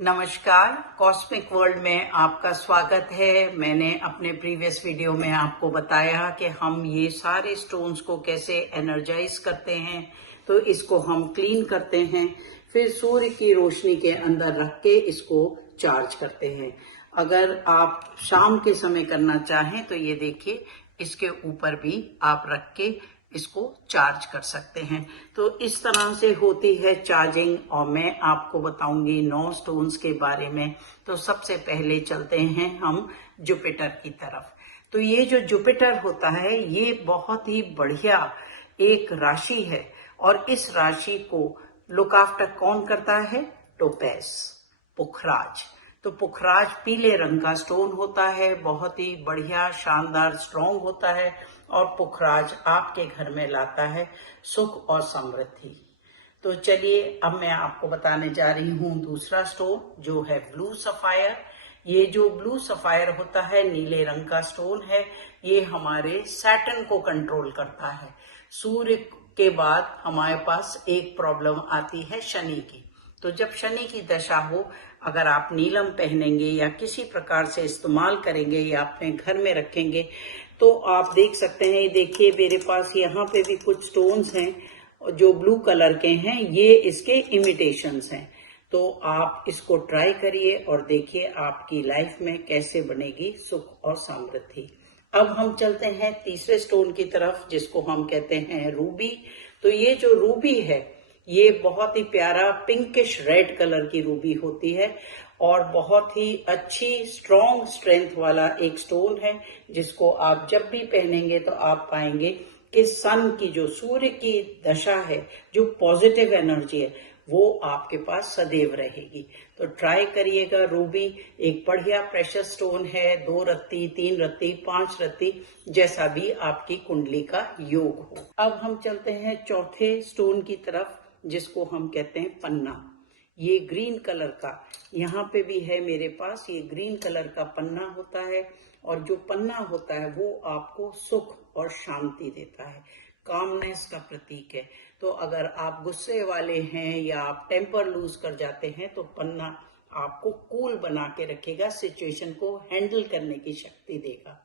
नमस्कार, cosmic world में आपका स्वागत है। मैंने अपने प्रीवियस वीडियो में आपको बताया कि हम ये सारे स्टोन्स को कैसे एनर्जाइज करते हैं। तो इसको हम क्लीन करते हैं, फिर सूर्य की रोशनी के अंदर रख के इसको चार्ज करते हैं। अगर आप शाम के समय करना चाहें तो ये देखिए, इसके ऊपर भी आप रख के इसको चार्ज कर सकते हैं। तो इस तरह से होती है चार्जिंग, और मैं आपको बताऊंगी 9 स्टोन्स के बारे में। तो सबसे पहले चलते हैं हम जुपिटर की तरफ। तो ये जो जुपिटर होता है ये बहुत ही बढ़िया एक राशि है, और इस राशि को लुक आफ्टर कौन करता है? टोपैज, पुखराज। तो पुखराज पीले रंग का स्टोन होता है, बहुत ही बढ़िया शानदार स्ट्रॉन्ग होता है, और पुखराज आपके घर में लाता है सुख और समृद्धि। तो चलिए अब मैं आपको बताने जा रही हूँ दूसरा स्टोन, जो है ब्लू सफायर। ये जो ब्लू सफायर होता है नीले रंग का स्टोन है। ये हमारे सैटर्न को कंट्रोल करता है। सूर्य के बाद हमारे पास एक प्रॉब्लम आती है शनि की। तो जब शनि की दशा हो, अगर आप नीलम पहनेंगे या किसी प्रकार से इस्तेमाल करेंगे या अपने घर में रखेंगे, तो आप देख सकते हैं, देखिए मेरे पास यहाँ पे भी कुछ स्टोन्स हैं जो ब्लू कलर के हैं। ये इसके इमिटेशंस हैं। तो आप इसको ट्राई करिए और देखिए आपकी लाइफ में कैसे बनेगी सुख और समृद्धि। अब हम चलते हैं तीसरे स्टोन की तरफ, जिसको हम कहते हैं रूबी। तो ये जो रूबी है ये बहुत ही प्यारा पिंकिश रेड कलर की रूबी होती है, और बहुत ही अच्छी स्ट्रॉन्ग स्ट्रेंथ वाला एक स्टोन है, जिसको आप जब भी पहनेंगे तो आप पाएंगे कि सन की, जो सूर्य की दशा है, जो पॉजिटिव एनर्जी है, वो आपके पास सदैव रहेगी। तो ट्राई करिएगा। रूबी एक बढ़िया प्रेशस स्टोन है। 2 रत्ती, 3 रत्ती, 5 रत्ती, जैसा भी आपकी कुंडली का योग हो। अब हम चलते हैं चौथे स्टोन की तरफ, जिसको हम कहते हैं पन्ना। ये ग्रीन कलर का यहाँ पे भी है मेरे पास। ये ग्रीन कलर का पन्ना होता है, और जो पन्ना होता है वो आपको सुख और शांति देता है, कामनेस का प्रतीक है। तो अगर आप गुस्से वाले हैं या आप टेम्पर लूज कर जाते हैं, तो पन्ना आपको कूल बना के रखेगा, सिचुएशन को हैंडल करने की शक्ति देगा।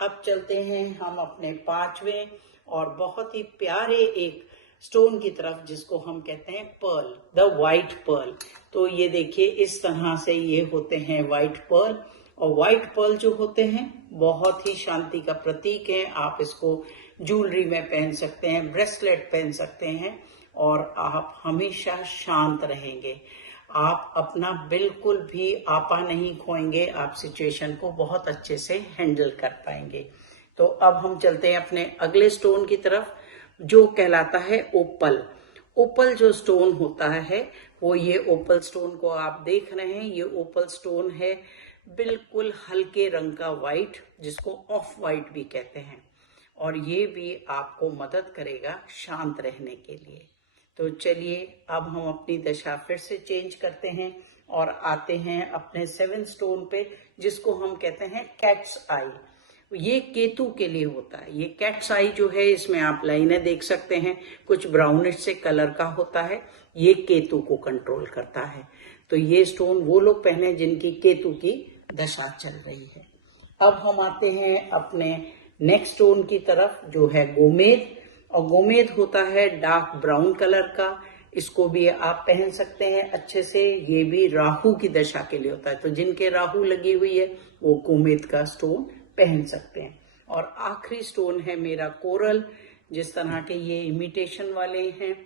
अब चलते हैं हम अपने पांचवें और बहुत ही प्यारे एक स्टोन की तरफ, जिसको हम कहते हैं पर्ल, द व्हाइट पर्ल। तो ये देखिए इस तरह से ये होते हैं व्हाइट पर्ल। और व्हाइट पर्ल जो होते हैं बहुत ही शांति का प्रतीक है। आप इसको ज्वेलरी में पहन सकते हैं, ब्रेसलेट पहन सकते हैं, और आप हमेशा शांत रहेंगे। आप अपना बिल्कुल भी आपा नहीं खोएंगे, आप सिचुएशन को बहुत अच्छे से हैंडल कर पाएंगे। तो अब हम चलते हैं अपने अगले स्टोन की तरफ, जो कहलाता है ओपल। ओपल जो स्टोन होता है वो, ये ओपल स्टोन को आप देख रहे हैं, ये ओपल स्टोन है बिल्कुल हल्के रंग का व्हाइट, जिसको ऑफ व्हाइट भी कहते हैं, और ये भी आपको मदद करेगा शांत रहने के लिए। तो चलिए अब हम अपनी दशा फिर से चेंज करते हैं और आते हैं अपने 7 स्टोन पे, जिसको हम कहते हैं कैट्स आई। ये केतु के लिए होता है। ये कैट्स आई जो है, इसमें आप लाइनें देख सकते हैं, कुछ ब्राउनिश से कलर का होता है। ये केतु को कंट्रोल करता है। तो ये स्टोन वो लोग पहने जिनकी केतु की दशा चल रही है। अब हम आते हैं अपने नेक्स्ट स्टोन की तरफ, जो है गोमेद। और गोमेद होता है डार्क ब्राउन कलर का। इसको भी आप पहन सकते हैं अच्छे से। ये भी राहु की दशा के लिए होता है। तो जिनके राहु लगी हुई है वो गोमेद का स्टोन पहन सकते हैं। और आखिरी स्टोन है मेरा कोरल। जिस तरह के ये इमिटेशन वाले हैं,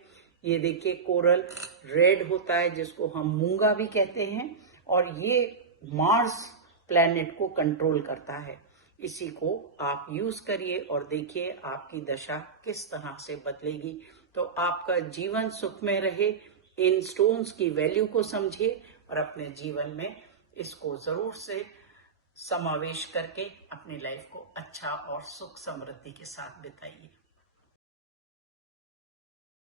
ये देखिए कोरल रेड होता है, जिसको हम मूंगा भी कहते हैं, और ये मार्स प्लैनेट को कंट्रोल करता है। इसी को आप यूज करिए और देखिए आपकी दशा किस तरह से बदलेगी। तो आपका जीवन सुख में रहे। इन स्टोन्स की वैल्यू को समझिए और अपने जीवन में इसको जरूर से समावेश करके अपनी लाइफ को अच्छा और सुख समृद्धि के साथ बिताइए।